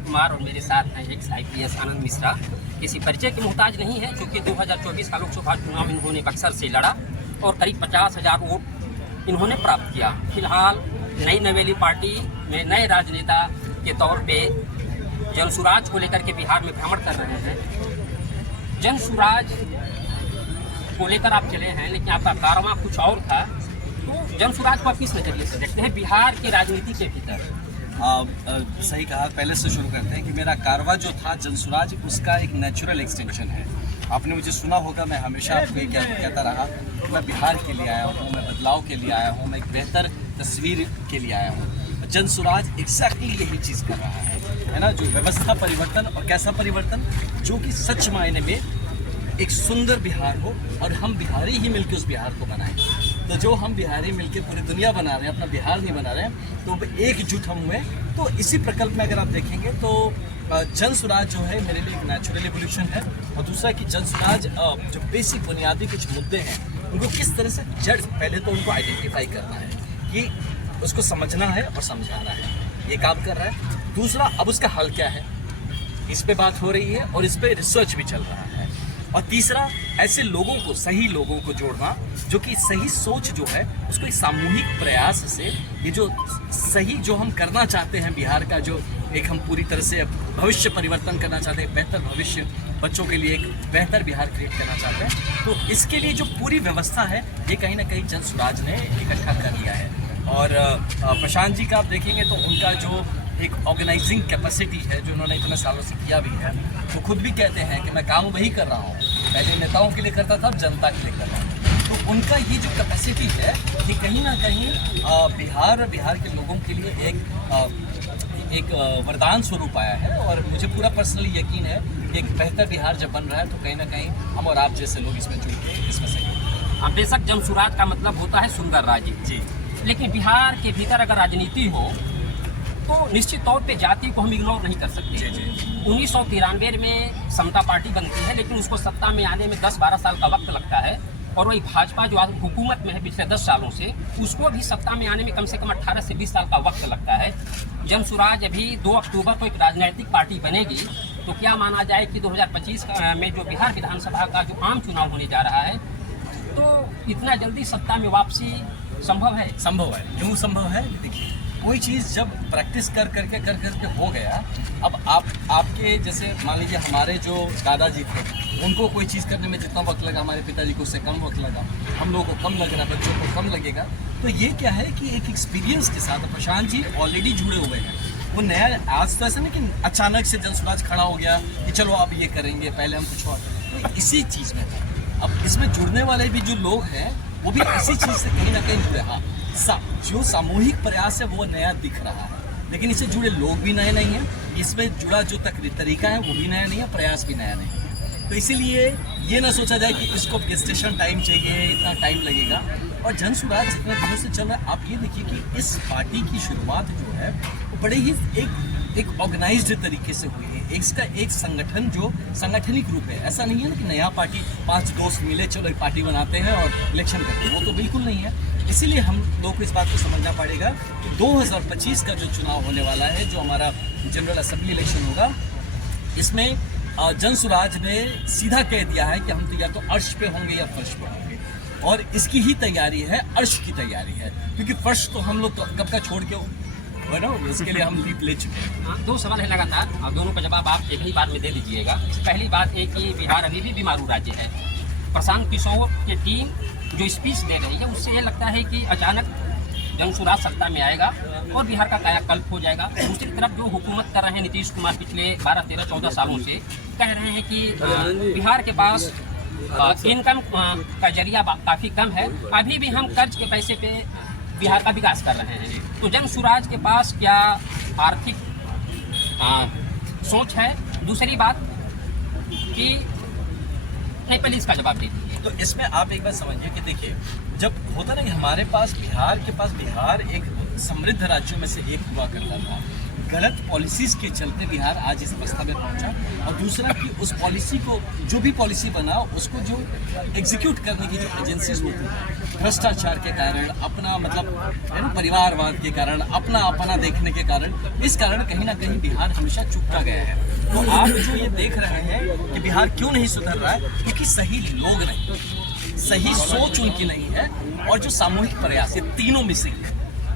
राजकुमार और मेरे साथ हैं एक IPS आनंद मिश्रा। किसी परिचय के मोहताज नहीं है क्योंकि 2024 का लोकसभा चुनाव इन्होंने बक्सर से लड़ा और करीब 50,000 वोट इन्होंने प्राप्त किया। फिलहाल नई नवेली पार्टी में नए राजनेता के तौर पे जनसुराज को लेकर के बिहार में भ्रमण कर रहे हैं। जनसुराज को लेकर आप चले हैं, लेकिन आपका कारवां कुछ और था। तो जनसुराज को आप किस नजरिए से देखते हैं बिहार की राजनीति के भीतर? सही कहा। पहले से शुरू करते हैं कि मेरा कारवा जो था जनसुराज, उसका एक नेचुरल एक्सटेंशन है। आपने मुझे सुना होगा, मैं हमेशा आपको ये कहता रहा कि मैं बिहार के लिए आया हूँ, मैं बदलाव के लिए आया हूँ, मैं एक बेहतर तस्वीर के लिए आया हूँ। जनसुराज एग्जैक्टली यही चीज़ कर रहा है ना, जो व्यवस्था परिवर्तन। और कैसा परिवर्तन? जो कि सच मायने में एक सुंदर बिहार हो और हम बिहारी ही मिलकर उस बिहार को बनाएं। तो जो हम बिहारी मिलकर पूरी दुनिया बना रहे हैं, अपना बिहार नहीं बना रहे हैं, तो एकजुट हम हुए। तो इसी प्रकल्प में अगर आप देखेंगे तो जनसुराज जो है मेरे लिए एक नेचुरल एवोल्यूशन है। और दूसरा कि जनसुराज जो बेसिक बुनियादी कुछ मुद्दे हैं उनको किस तरह से जड़, पहले तो उनको आइडेंटिफाई करना है कि उसको समझना है और समझाना है, ये काम कर रहा है। दूसरा, अब उसका हल क्या है, इस पे बात हो रही है और इस पे रिसर्च भी चल रहा है। और तीसरा, ऐसे लोगों को, सही लोगों को जोड़ना जो कि सही सोच जो है उसको एक सामूहिक प्रयास से, ये जो सही जो हम करना चाहते हैं बिहार का, जो एक हम पूरी तरह से भविष्य परिवर्तन करना चाहते हैं, बेहतर भविष्य बच्चों के लिए एक बेहतर बिहार क्रिएट करना चाहते हैं, तो इसके लिए जो पूरी व्यवस्था है ये कहीं ना कहीं जनसुराज ने इकट्ठा कर लिया है। और प्रशांत जी का आप देखेंगे तो उनका जो एक ऑर्गेनाइजिंग कैपेसिटी है, जो उन्होंने इतने सालों से किया भी है, वो खुद भी कहते हैं कि मैं काम वही कर रहा हूँ, पहले नेताओं के लिए करता था, अब जनता के लिए कर रहा हूँ। तो उनका ये जो कैपेसिटी है ये कहीं ना कहीं बिहार और बिहार के लोगों के लिए एक वरदान स्वरूप आया है। और मुझे पूरा पर्सनली यकीन है कि एक बेहतर बिहार जब बन रहा है तो कहीं ना कहीं हम और आप जैसे लोग इसमें जुड़ के इसमें सही। बेशक जनसुराज का मतलब होता है सुंदर राज्य जी, लेकिन बिहार के भीतर अगर राजनीति हो तो निश्चित तौर पे जाति को हम इग्नोर नहीं कर सकते। 1993 में समता पार्टी बनती है, लेकिन उसको सत्ता में आने में 10-12 साल का वक्त लगता है। और वही भाजपा जो आज हुकूमत में है पिछले 10 सालों से, उसको भी सत्ता में आने में कम से कम 18 से 20 साल का वक्त लगता है। जनसुराज अभी 2 अक्टूबर को एक राजनीतिक पार्टी बनेगी, तो क्या माना जाए कि 2025 में जो बिहार विधानसभा का जो आम चुनाव होने जा रहा है, तो इतना जल्दी सत्ता में वापसी संभव है? संभव है। क्यों संभव है? देखिए, कोई चीज़ जब प्रैक्टिस कर करके हो गया, अब आपके जैसे मान लीजिए हमारे जो दादाजी थे, उनको कोई चीज़ करने में जितना वक्त लगा, हमारे पिताजी को उससे कम वक्त लगा, हम लोगों को कम लग रहा है, बच्चों को कम लगेगा। तो ये क्या है कि एक एक्सपीरियंस के साथ प्रशांत जी ऑलरेडी जुड़े हुए हैं। वो नया, आज तो ऐसा नहीं कि अचानक से जनसुराज खड़ा हो गया कि चलो आप ये करेंगे, पहले हम कुछ और। तो इसी चीज़ में अब इसमें जुड़ने वाले भी जो लोग हैं वो भी इसी चीज़ से कहीं ना कहीं जुड़े। हाँ, जो सामूहिक प्रयास है वो नया दिख रहा है, लेकिन इससे जुड़े लोग भी नए नहीं हैं, इसमें जुड़ा जो तरीका है वो भी नया नहीं है, प्रयास भी नया नहीं है। तो इसीलिए ये ना सोचा जाए कि इसको गेस्टेशन टाइम चाहिए, इतना टाइम लगेगा। और जनसुराज जितने दिनों से चल रहा है, आप ये देखिए कि इस पार्टी की शुरुआत जो है वो बड़े ही एक ऑर्गेनाइज्ड तरीके से हुई है। इसका एक संगठन जो सांगठनिक रूप है, ऐसा नहीं है ना कि नया पार्टी 5 दोस्त मिले चलो एक पार्टी बनाते हैं और इलेक्शन करते हैं, वो तो बिल्कुल नहीं है। इसीलिए हम लोग को इस बात को समझना पड़ेगा कि 2025 का जो चुनाव होने वाला है, जो हमारा जनरल असेंबली इलेक्शन होगा, इसमें जनसुराज ने सीधा कह दिया है कि हम तो या तो अर्श पे होंगे या फर्श पे होंगे। और इसकी ही तैयारी है, अर्श की तैयारी है, क्योंकि फर्श तो हम लोग कब का छोड़ के ना, इसके लिए हम लीप ले चुके हैं। 2 सवाल है लगातार, और दोनों का जवाब आप एक ही बार में दे दीजिएगा। पहली बात है कि बिहार अभी भी बीमारू राज्य है। प्रशांत किशोर की टीम जो स्पीच दे रही है उससे ये लगता है कि अचानक जनसुराज सत्ता में आएगा और बिहार का कायाकल्प हो जाएगा। दूसरी तरफ जो हुकूमत कर रहे हैं नीतीश कुमार पिछले 12, 13, 14 सालों से, कह रहे हैं कि बिहार के पास इनकम का जरिया काफ़ी कम है, अभी भी हम कर्ज के पैसे पे बिहार का विकास कर रहे हैं। तो जनसुराज के पास क्या आर्थिक सोच है? दूसरी बात कि नहीं, पहले इसका जवाब दे दीजिए। तो इसमें आप एक बात समझिए कि देखिए, जब होता ना कि हमारे पास बिहार एक समृद्ध राज्यों में से एक हुआ करता था, गलत पॉलिसीज के चलते बिहार आज इस अवस्था में पहुंचा, और दूसरा कि उस पॉलिसी को, जो भी पॉलिसी बना उसको जो एग्जीक्यूट करने की जो एजेंसीज होती हैं, भ्रष्टाचार के कारण, अपना मतलब है ना परिवारवाद के कारण, अपना देखने के कारण, इस कारण कहीं ना कहीं बिहार हमेशा चुकता गया है। तो आप जो ये देख रहे हैं कि बिहार क्यों नहीं सुधर रहा है, क्योंकि सही लोग नहीं, सही सोच उनकी नहीं है, और जो सामूहिक प्रयास, ये तीनों मिसिंग।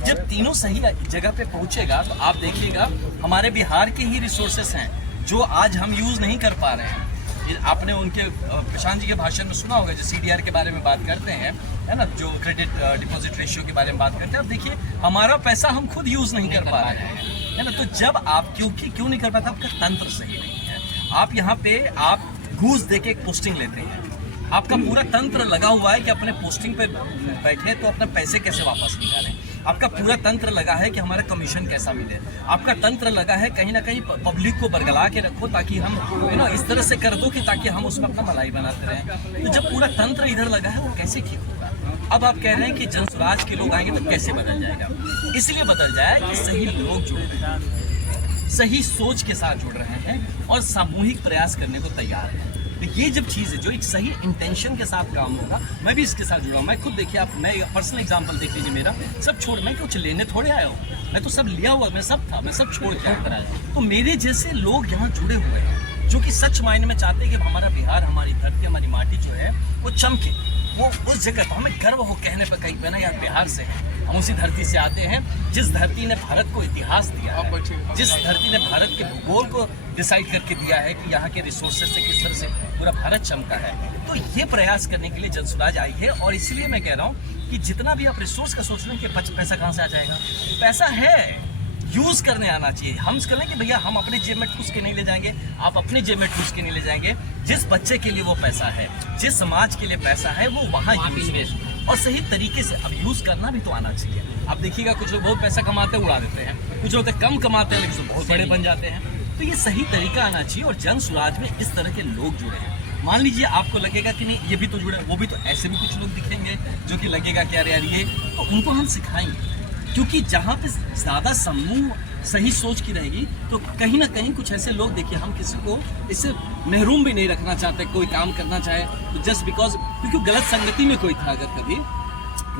जब तीनों सही जगह पे पहुंचेगा तो आप देखिएगा हमारे बिहार के ही रिसोर्सेस हैं जो आज हम यूज नहीं कर पा रहे हैं। आपने उनके प्रशांत जी के भाषण में सुना होगा, जो CDR के बारे में बात करते हैं, है ना, जो क्रेडिट डिपॉजिट रेशियो के बारे में बात करते हैं। अब देखिए हमारा पैसा हम खुद यूज नहीं कर पा रहे हैं, है ना। तो जब आप क्यों नहीं कर पाते, आपका तंत्र सही नहीं है। आप यहाँ पे आप घूस दे के एक पोस्टिंग लेते हैं, आपका पूरा तंत्र लगा हुआ है कि अपने पोस्टिंग पे बैठे तो अपने पैसे कैसे वापस निकालें। आपका पूरा तंत्र लगा है कि हमारा कमीशन कैसा मिले। आपका तंत्र लगा है कहीं ना कहीं पब्लिक को बरगला के रखो, ताकि हम इस तरह से कर दो कि ताकि हम उसमें अपना मलाई बनाते रहें। तो जब पूरा तंत्र इधर लगा है वो कैसे ठीक होगा। अब आप कह रहे हैं कि जनसुराज के लोग आएंगे तो कैसे बदल जाएगा। इसलिए बदल जाए कि सही लोग जुड़ रहे हैं, सही सोच के साथ जुड़ रहे हैं और सामूहिक प्रयास करने को तैयार हैं। तो ये जब चीज़ है जो एक सही इंटेंशन के साथ काम होगा, मैं भी इसके साथ जुड़ा हूँ। मैं खुद देखिए, आप मैं पर्सनल एग्जांपल देख लीजिए मेरा, सब छोड़, मैं कुछ लेने थोड़े आया हूँ, मैं तो सब लिया हुआ, मैं सब था, मैं सब छोड़ के आया। तो मेरे जैसे लोग यहाँ जुड़े हुए हैं जो कि सच मायने में चाहते हैं कि हमारा बिहार, हमारी धरती, हमारी माटी जो है वो चमके, वो उस जगह पर हमें गर्व हो कहने पर कहीं पे ना यार बिहार से है, हम उसी धरती से आते हैं जिस धरती ने भारत को इतिहास दिया है, जिस धरती ने भारत के भूगोल को डिसाइड करके दिया है कि यहाँ के रिसोर्सेज से किस तरह से पूरा भारत चमका है। तो ये प्रयास करने के लिए जनसुराज आई है, और इसलिए मैं कह रहा हूँ कि जितना भी आप रिसोर्स का सोच रहे हैं कि पैसा कहाँ से आ जाएगा, पैसा है, यूज करने आना चाहिए। हम करें कि भैया हम अपने जेब में ठूस के नहीं ले जाएंगे, आप अपने जेब में ठूस के नहीं ले जाएंगे। जिस बच्चे के लिए वो पैसा है, जिस समाज के लिए पैसा है, वो वहाँ यूज और सही तरीके से अब यूज करना भी तो आना चाहिए। आप देखिएगा कुछ लोग बहुत पैसा कमाते हैं, उड़ा देते हैं, कुछ लोग कम कमाते हैं लेकिन बहुत बड़े बन जाते हैं। तो ये सही तरीका आना चाहिए, और जनसुराज में इस तरह के लोग जुड़े हैं। मान लीजिए आपको लगेगा कि नहीं ये भी तो जुड़े, वो भी तो, ऐसे भी कुछ लोग दिखेंगे जो कि लगेगा कि यार ये, तो उनको हम सिखाएंगे। क्योंकि जहाँ पे ज़्यादा समूह सही सोच की रहेगी तो कहीं ना कहीं कुछ ऐसे लोग, देखिए हम किसी को इससे महरूम भी नहीं रखना चाहते, कोई काम करना चाहे तो जस्ट बिकॉज, क्योंकि गलत संगति में कोई था, अगर कभी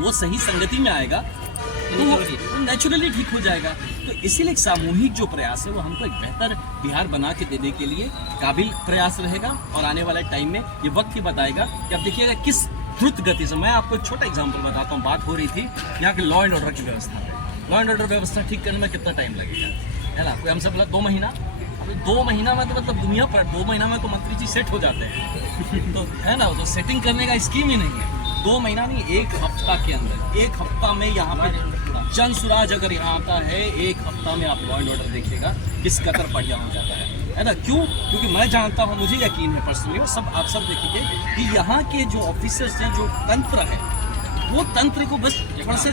वो सही संगति में आएगा तो वो नेचुरली ठीक हो जाएगा। तो इसीलिए एक सामूहिक जो प्रयास है वो हमको एक बेहतर बिहार बना के देने के लिए काबिल प्रयास रहेगा, और आने वाले टाइम में ये वक्त ही बताएगा कि अब देखिएगा किस द्रुत गति से। मैं आपको एक छोटा एग्जांपल बताता हूँ। बात हो रही थी यहाँ के लॉ एंड ऑर्डर की व्यवस्था में। लॉ एंड ऑर्डर व्यवस्था ठीक करने में कितना टाइम लगेगा, है ना। कोई हमसे बोला 2 महीना, अभी 2 महीना में तो मतलब दुनिया पर 2 महीना में तो मंत्री जी सेट हो जाते हैं तो है ना, तो सेटिंग करने का स्कीम ही नहीं है। 2 महीना नहीं, 1 हफ्ता के अंदर, 1 हफ्ता में यहाँ पे जनसुराज अगर यहाँ आता है, 1 हफ्ता में आप लॉ एंड ऑर्डर देखिएगा किस कदर बढ़िया हो जाता है ना। क्यों? क्योंकि मैं जानता हूँ, मुझे यकीन है पर्सनली, और सब आप सब देखिए कि यहाँ के जो ऑफिसर्स हैं, जो तंत्र है, वो तंत्र को बस थोड़ा से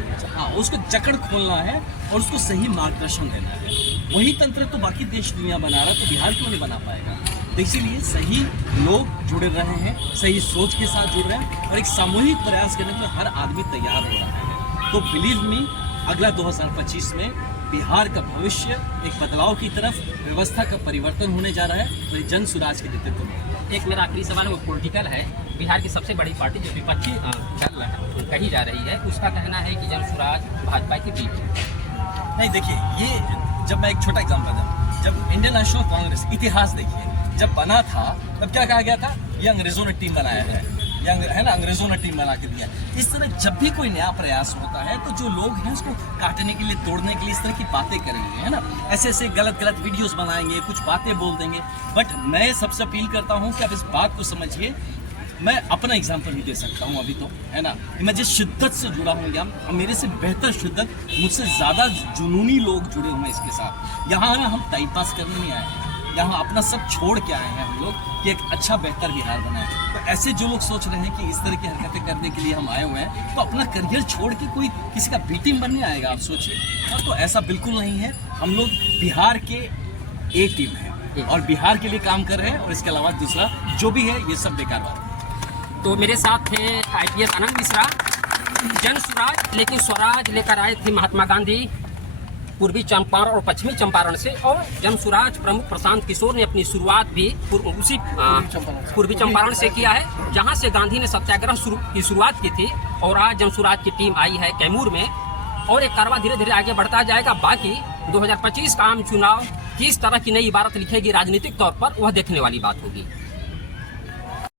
उसको जकड़ खोलना है और उसको सही मार्गदर्शन देना है। वही तंत्र तो बाकी देश दुनिया बना रहा है, तो बिहार क्यों नहीं बना पाएगा। तो इसीलिए सही लोग जुड़े रहे हैं, सही सोच के साथ जुड़ रहे हैं, और एक सामूहिक प्रयास करने के लिए हर आदमी तैयार हो रहा है। तो बिलीव मी, अगला 2025 में बिहार का भविष्य एक बदलाव की तरफ, व्यवस्था का परिवर्तन होने जा रहा है, तो जनसुराज के नेतृत्व में। एक मेरा आखिरी सवाल वो पॉलिटिकल है। बिहार की सबसे बड़ी पार्टी जो विपक्षी दल कही जा रही है, उसका कहना है कि जनसुराज भाजपा की जीत है। नहीं, देखिए ये जब मैं एक छोटा एग्जाम्पल दूं, जब इंडियन नेशनल कांग्रेस, इतिहास देखिए, जब बना था तब क्या कहा गया था, ये अंग्रेजों ने टीम बनाया है, है ना, अंग्रेजों ने टीम बना के दिया। इस तरह जब भी कोई नया प्रयास होता है तो जो लोग हैं उसको काटने के लिए, तोड़ने के लिए इस तरह की बातें करेंगे, है ना, ऐसे ऐसे गलत गलत वीडियोस बनाएंगे, कुछ बातें बोल देंगे। बट मैं सबसे अपील करता हूँ कि आप इस बात को समझिए। मैं अपना एग्जाम्पल ही दे सकता हूँ अभी तो, है ना। मैं जिस शिद्दत से जुड़ा हूँ यहाँ, मेरे से बेहतर शिद्दत, मुझसे ज़्यादा जुनूनी लोग जुड़े हुए हैं इसके साथ। यहाँ हम टाइम पास करने नहीं आए हैं, यहाँ अपना सब छोड़ के आए हैं हम लोग कि एक अच्छा बेहतर बिहार बनाए। तो ऐसे जो लोग सोच रहे हैं कि इस तरह की हरकतें करने के लिए हम आए हुए हैं, तो अपना करियर छोड़ के कोई किसी का बी टीम बनने आएगा, आप सोचिए। तो ऐसा बिल्कुल नहीं है। हम लोग बिहार के ए टीम है और बिहार के लिए काम कर रहे हैं, और इसके अलावा दूसरा जो भी है ये सब बेकार बात है। तो मेरे साथ थे IPS आनंद मिश्रा, जनसुराज लेकिन स्वराज लेकर आए थे महात्मा गांधी। पूर्वी चंपारण और पश्चिमी चंपारण से, और जनसुराज प्रमुख प्रशांत किशोर ने अपनी शुरुआत भी उसी पूर्वी चंपारण से किया है, जहां से गांधी ने सत्याग्रह की शुरुआत की थी। और आज जनसुराज की टीम आई है कैमूर में, और एक कारवा धीरे धीरे आगे बढ़ता जाएगा। बाकी 2025 का आम चुनाव किस तरह की नई इबारत लिखेगी राजनीतिक तौर पर, वह देखने वाली बात होगी।